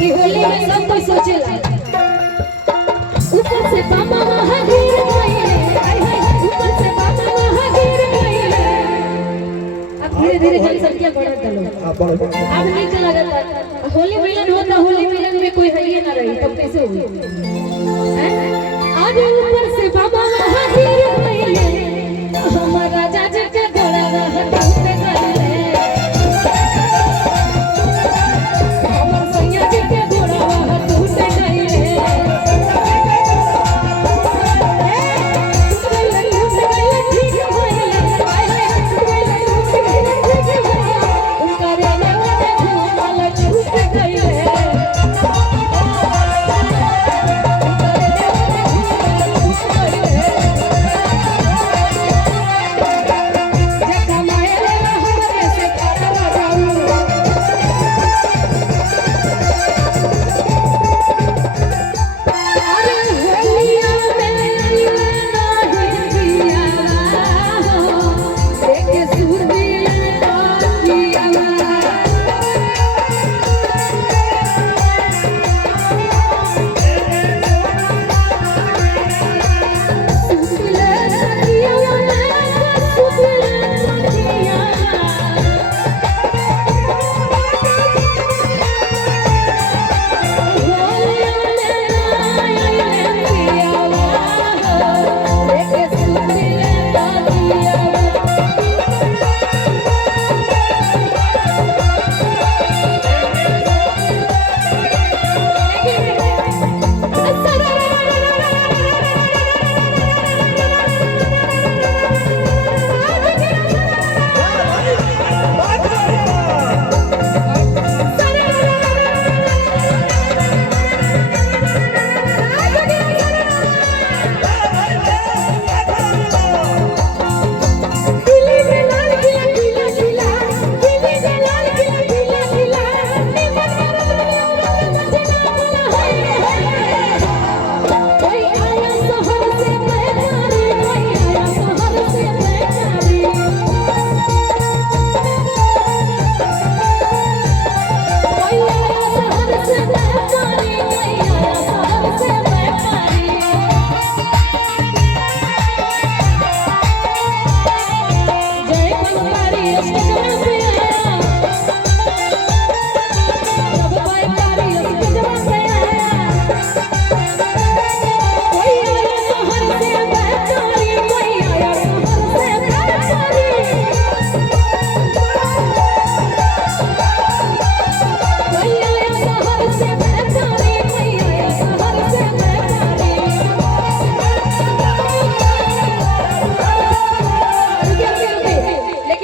ये होली में सब कोई सोचेला ऊपर से बाबा महावीर गइले हाय हाय ऊपर से बाबा महावीर गइले अब धीरे-धीरे जन संख्या बढ़त चलो अब नीक लगता होली मिलन होता होली मिलन में कोई है ही ना रही तब कैसे होगी हैं आज ऊपर